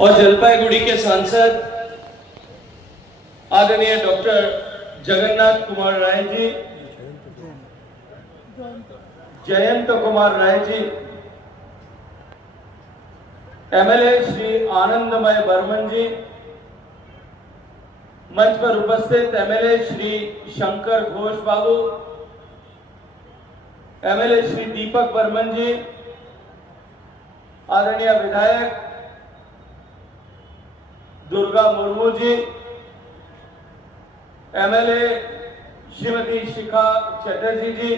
और जलपाईगुड़ी के सांसद आदरणीय डॉक्टर जगन्नाथ कुमार राय जी, जयंत कुमार राय जी, एमएलए श्री आनंदमय बर्मन जी, मंच पर उपस्थित एमएलए श्री शंकर घोष बाबू, एमएलए श्री दीपक बर्मन जी, आदरणीय विधायक दुर्गा मुर्मू जी, एमएलए श्रीमती शिखा चटर्जी जी,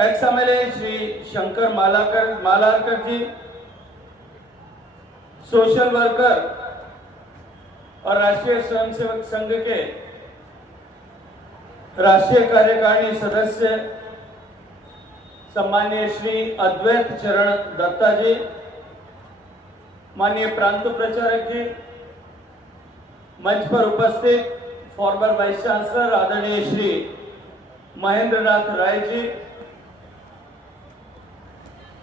एक्स एमएलए श्री शंकर मालारकर जी, सोशल वर्कर और राष्ट्रीय स्वयंसेवक संघ के राष्ट्रीय कार्यकारिणी सदस्य सम्माननीय श्री अद्वैत चरण दत्ता जी, माननीय प्रांत प्रचारक जी, मंच पर उपस्थित फॉर्मर वाइस चांसलर आदरणीय श्री महेंद्रनाथ राय जी,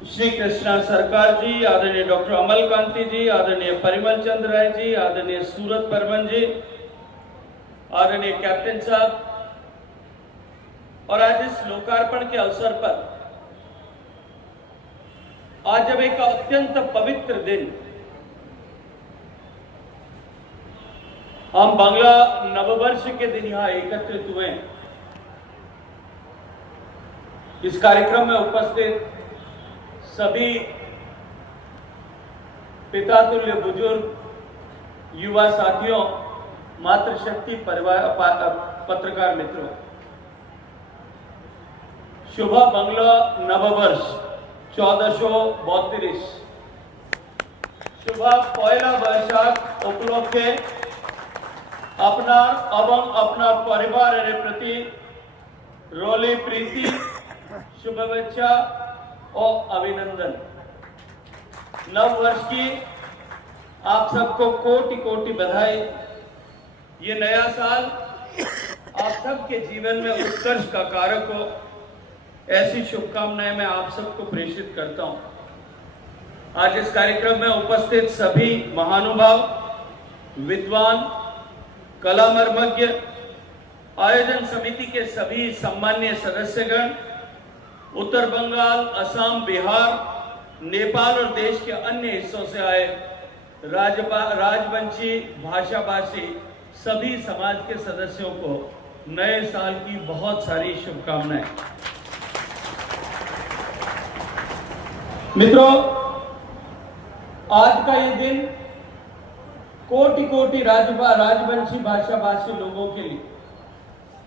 श्री कृष्णा सरकार जी, आदरणीय डॉक्टर अमल कांति जी, आदरणीय परिमल चंद्र राय जी, आदरणीय सूरत बर्मन जी, आदरणीय कैप्टन साहब, और आज इस लोकार्पण के अवसर पर आज जब एक अत्यंत पवित्र दिन हम बांग्ला नववर्ष के दिन यहां एकत्रित हुए, इस कार्यक्रम में उपस्थित सभी पितातुल्य बुजुर्ग, युवा साथियों, मातृशक्ति परिवार, पत्रकार मित्रों, शुभ बांग्ला नववर्ष 1432 शुभ पहला वैशाख उपलक्षे अपना परिवार प्रति रोली प्रीति, शुभेच्छा और अभिनंदन। नव वर्ष की आप सबको कोटि कोटि बधाई। ये नया साल आप सबके जीवन में उत्कर्ष का कारक हो, ऐसी शुभकामनाएं मैं आप सबको प्रेषित करता हूं। आज इस कार्यक्रम में उपस्थित सभी महानुभाव, विद्वान, कलामर्मज्ञ, आयोजन समिति के सभी सम्माननीय सदस्यगण, उत्तर बंगाल, असम, बिहार, नेपाल और देश के अन्य हिस्सों से आए राजवंशी भाषाभाषी सभी समाज के सदस्यों को नए साल की बहुत सारी शुभकामनाएं। मित्रों, आज का ये दिन कोटि कोटि राजवंशी भाषाभाषी लोगों के लिए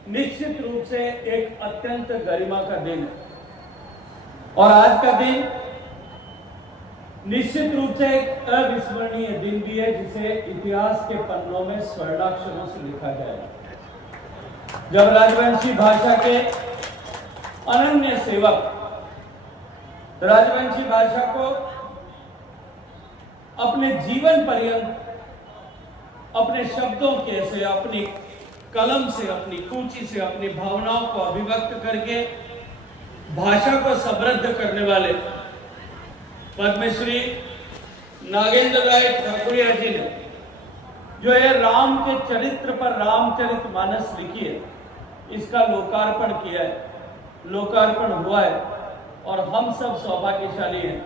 निश्चित रूप से एक अत्यंत गरिमा का दिन है और आज का दिन निश्चित रूप से एक अविस्मरणीय दिन भी है, जिसे इतिहास के पन्नों में स्वर्णाक्षरों से लिखा जाएगा। जब राजवंशी भाषा के अनन्य सेवक राजवंशी भाषा को अपने जीवन पर्यंत अपने शब्दों के से, अपनी कलम से, अपनी कूची से, अपनी भावनाओं को अभिव्यक्त करके भाषा को समृद्ध करने वाले पद्मश्री नागेंद्र राय ठाकुरिया जी ने जो ये राम के चरित्र पर रामचरितमानस लिखी है, इसका लोकार्पण किया है, लोकार्पण हुआ है और हम सब सौभाग्यशाली हैं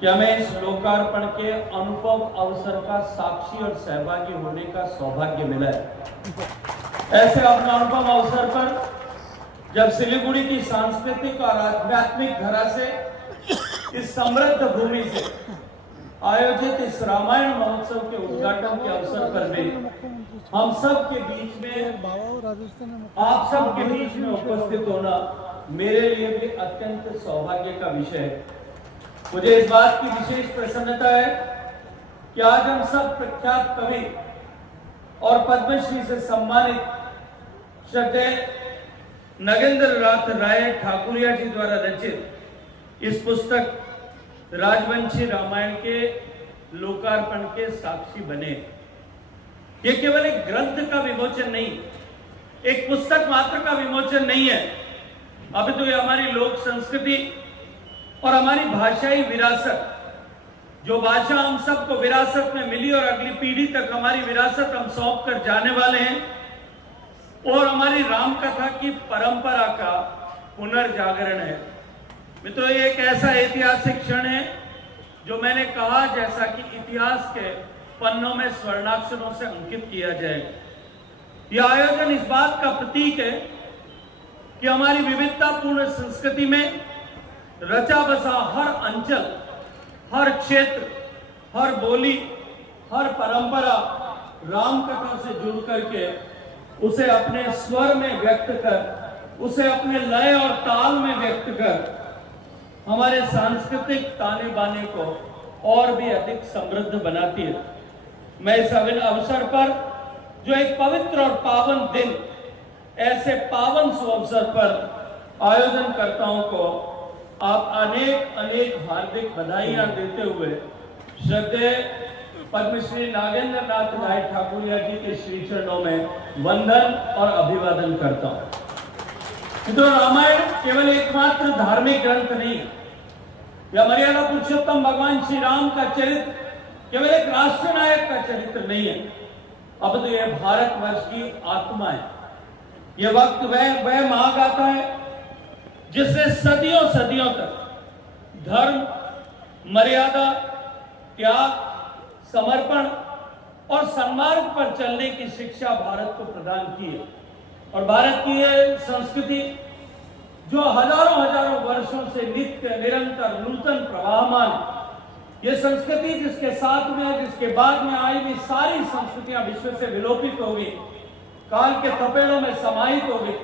कि हमें इस लोकार्पण के अनुपम अवसर का साक्षी और सहभागी होने का सौभाग्य मिला है। ऐसे अपना अनुपम अवसर पर जब सिलीगुड़ी की सांस्कृतिक और आध्यात्मिक धरा से, इस समृद्ध भूमि से आयोजित इस रामायण महोत्सव के उद्घाटन के अवसर पर भी हम सब के बीच में, आप सब के बीच में उपस्थित होना मेरे लिए भी अत्यंत सौभाग्य का विषय है। मुझे इस बात की विशेष प्रसन्नता है कि आज हम सब प्रख्यात कवि और पद्मश्री से सम्मानित श्रद्धेय नागेंद्र नाथ राय ठाकुरिया जी द्वारा रचित इस पुस्तक राजवंशी रामायण के लोकार्पण के साक्षी बने। ये केवल एक ग्रंथ का विमोचन नहीं, एक पुस्तक मात्र का विमोचन नहीं है, अभी तो ये हमारी लोक संस्कृति और हमारी भाषाई विरासत जो भाषा हम सबको विरासत में मिली और अगली पीढ़ी तक हमारी विरासत हम सौंप कर जाने वाले हैं, और हमारी राम कथा की परंपरा का पुनर्जागरण है। मित्रों, ये एक ऐसा ऐतिहासिक क्षण है जो मैंने कहा जैसा कि इतिहास के पन्नों में स्वर्णाक्षरों से अंकित किया जाएगा। यह आयोजन इस बात का प्रतीक है कि हमारी विविधतापूर्ण संस्कृति में रचा बसा हर अंचल, हर क्षेत्र, हर बोली, हर परंपरा राम कथा से जुड़ करके उसे अपने स्वर में व्यक्त कर, उसे अपने लय और ताल में व्यक्त कर हमारे सांस्कृतिक ताने बाने को और भी अधिक समृद्ध बनाती है। मैं इस अवसर पर जो एक पवित्र और पावन दिन, ऐसे पावन सुअवसर पर आयोजनकर्ताओं को आप अनेक अनेक हार्दिक बधाइयां देते हुए श्रद्धेय पद्मश्री नागेंद्र नाथ राय ठाकुरिया जी के श्री चरणों में वंदन और अभिवादन करता हूं। तो रामायण केवल एकमात्र धार्मिक ग्रंथ नहीं है, या मर्यादा पुरुषोत्तम भगवान श्री राम का चरित्र केवल एक राष्ट्र नायक का चरित्र नहीं है, अब तो यह भारतवर्ष की आत्मा है। यह वक्त वह महागाथा है जिसने सदियों सदियों तक धर्म, मर्यादा, त्याग, समर्पण और सन्मार्ग पर चलने की शिक्षा भारत को प्रदान की है। और भारत की यह संस्कृति जो हजारों हजारों वर्षों से नित्य निरंतर नूतन प्रवाहमान, यह संस्कृति जिसके साथ में, जिसके बाद में आई हुई सारी संस्कृतियां विश्व से विलोपित हो गई, काल के थपेड़ों में समाहित हो गई,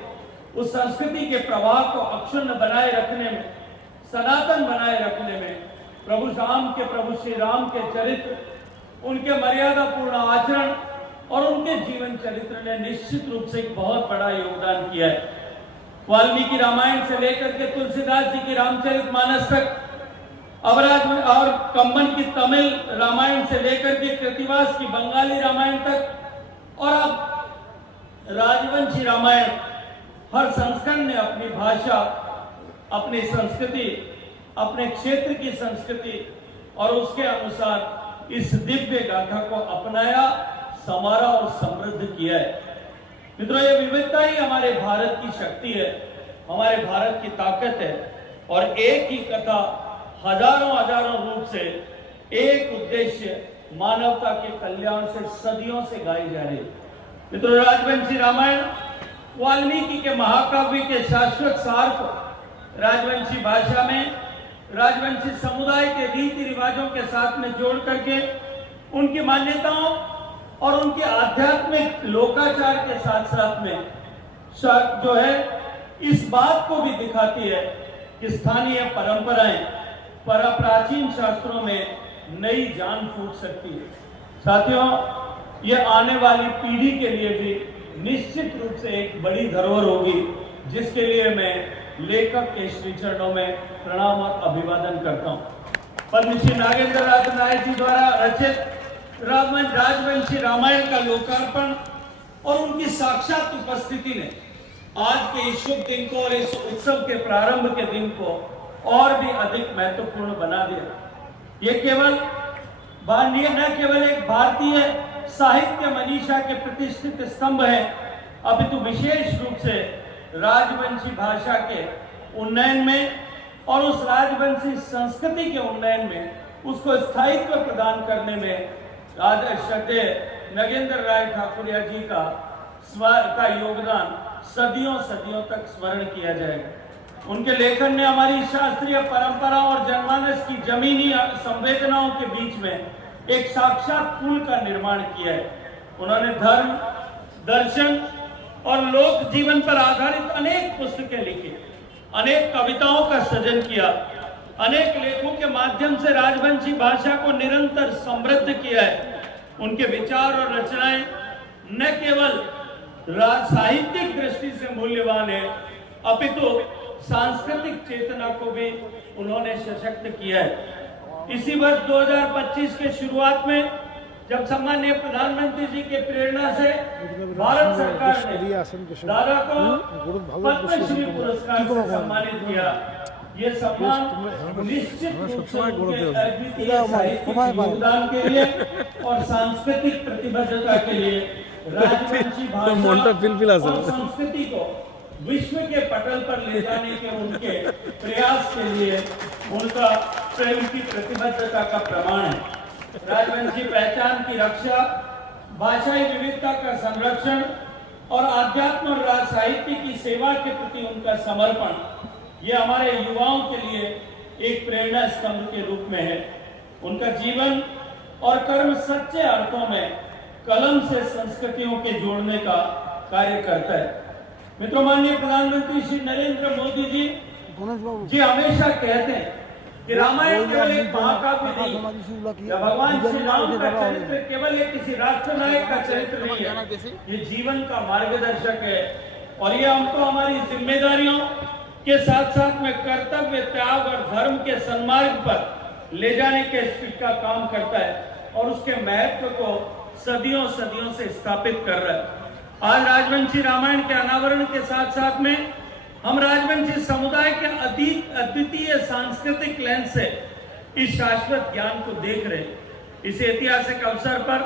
उस संस्कृति के प्रवाह को अक्षुण्ण बनाए रखने में, सनातन बनाए रखने में प्रभु श्री राम के चरित्र, उनके मर्यादापूर्ण आचरण और उनके जीवन चरित्र ने निश्चित रूप से एक बहुत बड़ा योगदान किया है। वाल्मीकि रामायण से लेकर के तुलसीदास जी की रामचरितमानस तक, अवराज और कंबन की तमिल रामायण से लेकर के कृतिवास की बंगाली रामायण तक, और अब राजवंशी रामायण, हर संस्करण ने अपनी भाषा, अपनी संस्कृति, अपने क्षेत्र की संस्कृति और उसके अनुसार इस दिव्य गाथा को अपनाया, संवारा और समृद्ध किया है। मित्रों, यह विविधता ही हमारे भारत की शक्ति है, हमारे भारत की ताकत है, और एक ही कथा हजारों हजारों रूप से एक उद्देश्य, मानवता के कल्याण से सदियों से गाई जा रही है। मित्रों, राजवंशी रामायण वाल्मीकि के महाकाव्य के शाश्वत सार को राजवंशी भाषा में, राजवंशी समुदाय के रीति रिवाजों के साथ में जोड़ करके उनकी मान्यताओं और उनके आध्यात्मिक लोकाचार के साथ साथ में जो है इस बात को भी दिखाती है कि स्थानीय परंपराएं प्राचीन शास्त्रों में नई जान फूंक सकती है। साथियों, यह आने वाली पीढ़ी के लिए भी निश्चित रूप से एक बड़ी धरोहर होगी, जिसके लिए मैं लेखक के श्री चरणों में प्रणाम और अभिवादन करता हूं। पद्मश्री नागेंद्र नाथ राय जी द्वारा रचित राजवंशी रामायण का लोकार्पण और उनकी साक्षात उपस्थिति ने आज के इस शुभ दिन को और इस उत्सव के प्रारंभ के दिन को और भी अधिक महत्वपूर्ण बना दिया। ये न केवल एक भारतीय साहित्य मनीषा के प्रतिष्ठित स्तंभ है, अपितु विशेष रूप से राजवंशी भाषा के उन्नयन में और उस राजवंशी संस्कृति के उन्नयन में, उसको स्थायित्व प्रदान करने में श्रद्धेय नगेंद्र राय ठाकुरिया जी का योगदान सदियों सदियों तक स्मरण किया जाएगा। उनके लेखन ने हमारी शास्त्रीय परंपरा और जनमानस की जमीनी संवेदनाओं के बीच में एक साक्षात पुल का निर्माण किया है। उन्होंने धर्म, दर्शन और लोक जीवन पर आधारित अनेक पुस्तकें लिखी, अनेक कविताओं का सृजन किया, अनेक लेखों के माध्यम से राजवंशी भाषा को निरंतर समृद्ध किया है। उनके विचार और रचनाएं न केवल साहित्यिक दृष्टि से मूल्यवान है, अपितु सांस्कृतिक चेतना को भी उन्होंने सशक्त किया है। इसी वर्ष 2025 के शुरुआत में जब सम्माननीय प्रधानमंत्री जी के प्रेरणा से भारत सरकार ने दादा को पद्मश्री पुरस्कार से सम्मानित किया, ये सम्मान निश्चित रूप से उनके अद्वितीय साहित्यिक योगदान के लिए और सांस्कृतिक प्रतिबद्धता के लिए राजवंशी भाषा और संस्कृति को विश्व के पटल पर ले जाने के उनके प्रयास के लिए उनका प्रेम की प्रतिबद्धता का प्रमाण है। राजवंशी पहचान की रक्षा, भाषाई विविधता का संरक्षण और आध्यात्म और राज साहित्य की सेवा के प्रति उनका समर्पण, ये हमारे युवाओं के लिए एक प्रेरणा स्तंभ के रूप में है। उनका जीवन और कर्म सच्चे अर्थों में कलम से संस्कृतियों के जोड़ने का कार्य करता है। मित्रों, माननीय प्रधानमंत्री श्री नरेंद्र मोदी जी हमेशा कहते हैं कि रामायण केवल एक महाकाव्य नहीं, या भगवान श्री राम का चरित्र केवल एक किसी राष्ट्र नायक का चरित्र नहीं है, ये जीवन का मार्गदर्शक है। और ये हमको हमारी जिम्मेदारियों के साथ साथ में कर्तव्य, त्याग और धर्म के सन्मार्ग पर ले जाने के का काम करता है और उसके महत्व को सदियों सदियों से स्थापित कर रहा है। आज राजवंशी रामायण के अनावरण के साथ साथ में हम राजवंशी समुदाय के अद्वितीय सांस्कृतिक लेंस से इस शाश्वत ज्ञान को देख रहे हैं। इस ऐतिहासिक अवसर पर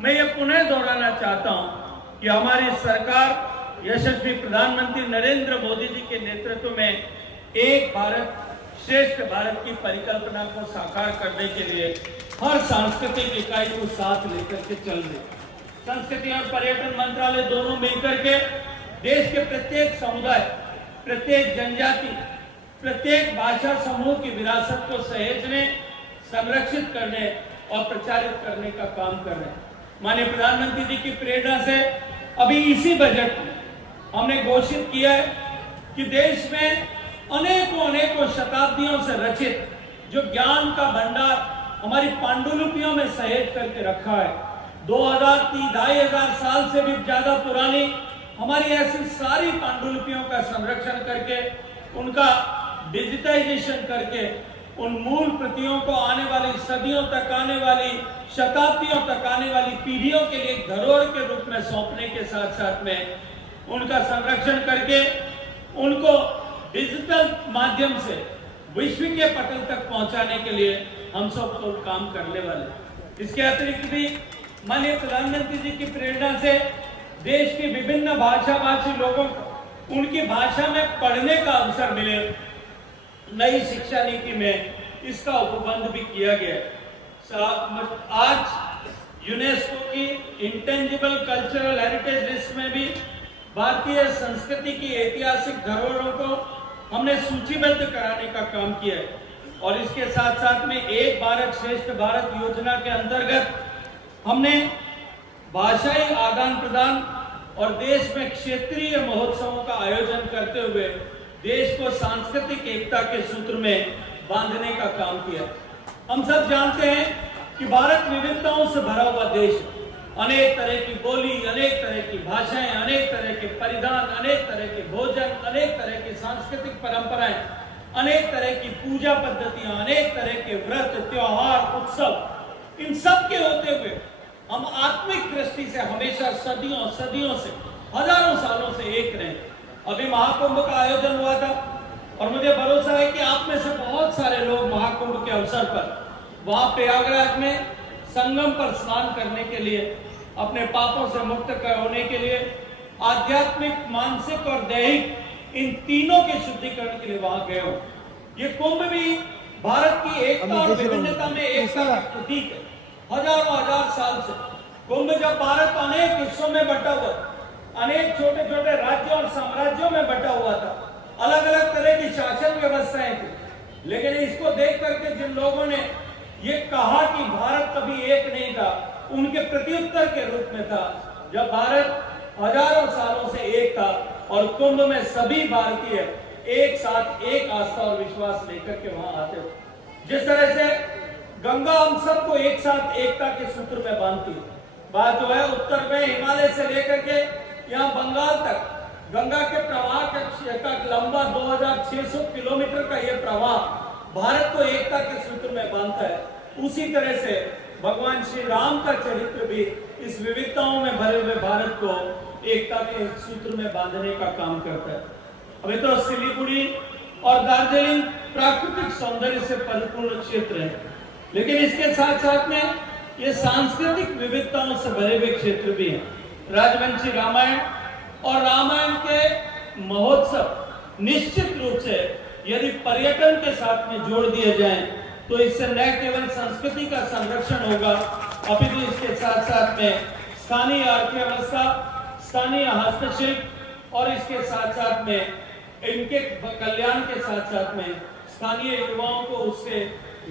मैं ये पुनः दोहराना चाहता हूं कि हमारी सरकार यशस्वी प्रधानमंत्री नरेंद्र मोदी जी के नेतृत्व में एक भारत श्रेष्ठ भारत की परिकल्पना को साकार करने के लिए हर सांस्कृतिक इकाई को साथ लेकर के चल रही। संस्कृति और पर्यटन मंत्रालय दोनों मिलकर के देश के प्रत्येक समुदाय, प्रत्येक जनजाति, प्रत्येक भाषा समूह की विरासत को सहेजने, संरक्षित करने और प्रचारित करने का काम कर रहे हैं। माननीय प्रधानमंत्री जी की प्रेरणा से अभी इसी बजट में हमने घोषित किया है कि देश में अनेकों शताब्दियों से रचित जो ज्ञान का भंडार हमारी पांडुलिपियों में सहेज करके रखा है, 2000-2500 साल से भी ज्यादा पुरानी हमारी ऐसी सारी पांडुलिपियों का संरक्षण करके, उनका डिजिटाइजेशन करके, उन मूल प्रतियों को आने वाली सदियों तक, आने वाली शताब्दियों तक, आने वाली पीढ़ियों के लिए धरोहर के रूप में सौंपने के साथ साथ में उनका संरक्षण करके उनको डिजिटल माध्यम से विश्व के पटल तक पहुंचाने के लिए हम सब तो काम करने वाले। इसके अतिरिक्त भी माननीय प्रधानमंत्री जी की प्रेरणा से देश की विभिन्न भाषा भाषी लोगों को उनकी भाषा में पढ़ने का अवसर मिले। नई शिक्षा नीति में इसका उपबंध भी किया गया। आज यूनेस्को की इंटेंजिबल कल्चरल हेरिटेज लिस्ट में भी भारतीय संस्कृति की ऐतिहासिक धरोहरों को हमने सूचीबद्ध कराने का काम किया है। और इसके साथ साथ में एक भारत श्रेष्ठ भारत योजना के अंतर्गत हमने भाषाई आदान प्रदान और देश में क्षेत्रीय महोत्सवों का आयोजन करते हुए देश को सांस्कृतिक एकता के सूत्र में बांधने का काम किया। हम सब जानते हैं कि भारत विविधताओं से भरा हुआ देश है। अनेक तरह की बोली, अनेक तरह की भाषाएं, अनेक तरह के परिधान, अनेक तरह के भोजन, अनेक तरह की सांस्कृतिक परंपराएं, अनेक तरह की पूजा पद्धतियां, अनेक तरह के व्रत, त्योहार, उत्सव, इन सब के होते हुए हम आत्मिक दृष्टि से हमेशा सदियों से, हजारों सालों से एक रहे। अभी महाकुंभ का आयोजन हुआ था और मुझे भरोसा है कि आप में से बहुत सारे लोग महाकुंभ के अवसर पर वहां प्रयागराज में संगम पर स्नान करने के लिए, अपने पापों से मुक्त होने के लिए, आध्यात्मिक, मानसिक और दैहिक इन तीनों के शुद्धिकरण के लिए वहां गए हो। ये कुंभ भी भारत की एकता और विभिन्नता में एकता का प्रतीक है। हजार साल से कुंभ जब भारत अनेक हिस्सों में बटा हुआ, अनेक छोटे छोटे राज्यों और साम्राज्यों में बटा हुआ था, अलग अलग तरह की शासन व्यवस्थाएं थी, लेकिन इसको देख करके जिन लोगों ने ये कहा कि भारत कभी एक नहीं था, उनके प्रत्युत्तर के रूप में था जब भारत हजारों सालों से एक था और कुंभ में सभी भारतीय एक साथ एक आस्था और विश्वास लेकर के वहां आते थे। जिस तरह से गंगा हम सबको एक साथ एकता के सूत्र में बांधती है। बात जो है उत्तर में हिमालय से लेकर के यहाँ बंगाल तक गंगा के प्रवाह का लंबा 2600 किलोमीटर का यह प्रवाह भारत को एकता के सूत्र में बांधता है। उसी तरह से भगवान श्री राम का चरित्र भी इस विविधताओं में भरे हुए भारत को एकता के सूत्र में बांधने का काम करता है। अभी तो सिलीगुड़ी और दार्जिलिंग प्राकृतिक सौंदर्य से परिपूर्ण क्षेत्र है। लेकिन इसके साथ साथ में ये सांस्कृतिक विविधताओं से भरे हुए क्षेत्र भी हैं। राजवंशी रामायण और रामायण के महोत्सव निश्चित रूप से यदि पर्यटन के साथ में जोड़ दिए जाएं तो इससे न केवल संस्कृति का संरक्षण होगा, अपितु इसके साथ साथ में स्थानीय अर्थव्यवस्था, स्थानीय हस्तशिल्प और इसके साथ साथ में इनके कल्याण के साथ साथ में स्थानीय युवाओं को उससे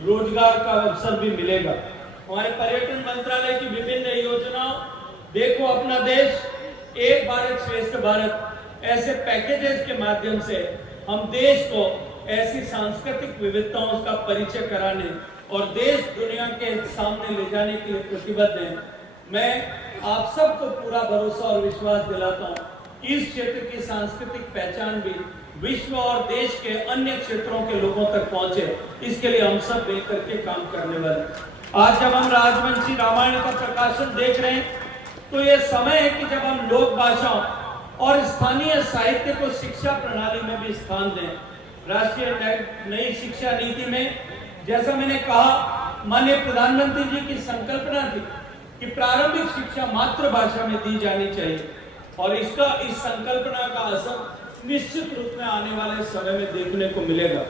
रोजगार का अवसर भी मिलेगा। हमारे पर्यटन मंत्रालय की विभिन्न योजनाओं, देखो अपना देश, एक भारत श्रेष्ठ भारत, ऐसे पैकेजेस के माध्यम से हम देश को ऐसी सांस्कृतिक विविधताओं का परिचय कराने और देश दुनिया के सामने ले जाने के लिए प्रतिबद्ध हैं। मैं आप सबको पूरा भरोसा और विश्वास दिलाता हूँ, इस क्षेत्र की सांस्कृतिक पहचान भी विश्व और देश के अन्य क्षेत्रों के लोगों तक पहुंचे, इसके लिए हम सब मिलकर के काम करने वाले। आज जब हम राजवंशी रामायण का प्रकाशन देख रहे हैं तो ये समय है कि जब हम लोक भाषाओं और स्थानीय साहित्य को शिक्षा प्रणाली में भी स्थान दें। राष्ट्रीय नई शिक्षा नीति में, जैसा मैंने कहा, माननीय प्रधानमंत्री जी की संकल्पना थी कि प्रारंभिक शिक्षा मातृभाषा में दी जानी चाहिए और इस संकल्पना का असर निश्चित रूप में आने वाले समय में देखने को मिलेगा।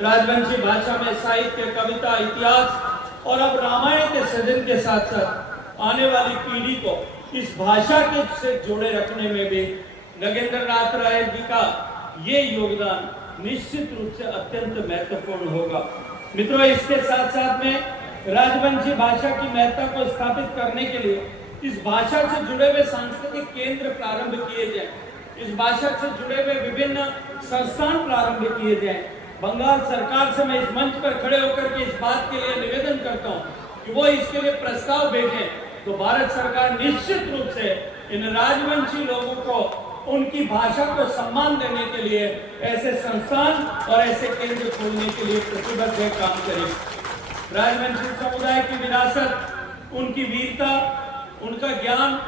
राजवंशी भाषा में साहित्य, कविता, इतिहास और अब रामायण के सृजन के साथ साथ आने वाली पीढ़ी को इस भाषा के से जोड़े रखने में भी नगेंद्र नाथ राय जी का ये योगदान निश्चित रूप से अत्यंत महत्वपूर्ण होगा। मित्रों, इसके साथ साथ में राजवंशी भाषा की महत्ता को स्थापित करने के लिए इस भाषा से जुड़े हुए सांस्कृतिक केंद्र प्रारंभ किए जाएं, इस भाषा से जुड़े हुए विभिन्न संस्थान प्रारंभ किए जाएं। बंगाल सरकार से मैं इस मंच पर खड़े होकर के इस बात के लिए निवेदन करता हूं कि वो इसके लिए प्रस्ताव भेजें तो भारत सरकार निश्चित रूप से इन राजवंशी लोगों को उनकी भाषा को सम्मान देने के लिए ऐसे संस्थान और ऐसे केंद्र खोलने के लिए प्रतिबद्ध है, काम करें। राजवंशी समुदाय की विरासत, उनकी वीरता, उनका ज्ञान,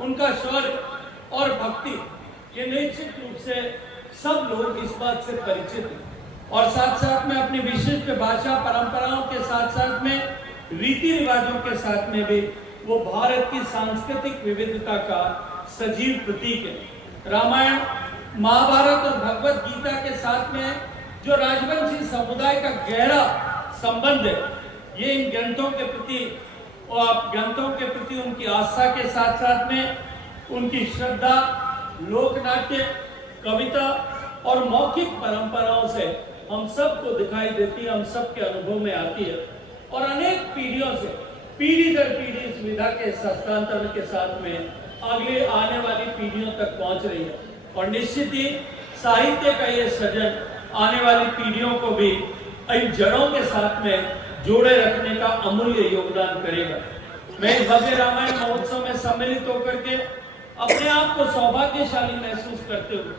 उनका शौर्य और भक्ति, ये निश्चित रूप से सब लोग इस बात से परिचित हैं और साथ साथ में अपनी विशिष्ट भाषा परंपराओं के साथ साथ में रीति रिवाजों के साथ में भी वो भारत की सांस्कृतिक विविधता का सजीव प्रतीक है। रामायण, महाभारत और भगवत गीता के साथ में जो राजवंशी समुदाय का गहरा संबंध है, ये इन ग्रंथों के प्रति और ग्रंथों के प्रति उनकी आस्था के साथ साथ में उनकी श्रद्धा, लोक नाट्य, कविता और मौखिक परंपराओं से हम सबको दिखाई देती है, हम सबके अनुभव में आती है और अनेक पीढ़ियों से पीढ़ी दर पीढ़ी इस विधा के हस्तांतरण के साथ में अगले आने वाली पीढ़ियों तक पहुंच रही है और निश्चित ही साहित्य का ये सृजन आने वाली पीढ़ियों को भी इन जड़ों के साथ में जोड़े रखने का अमूल्य योगदान करेगा। मैं इस भव्य रामायण महोत्सव में सम्मिलित होकर के अपने आप को सौभाग्यशाली महसूस करते हुए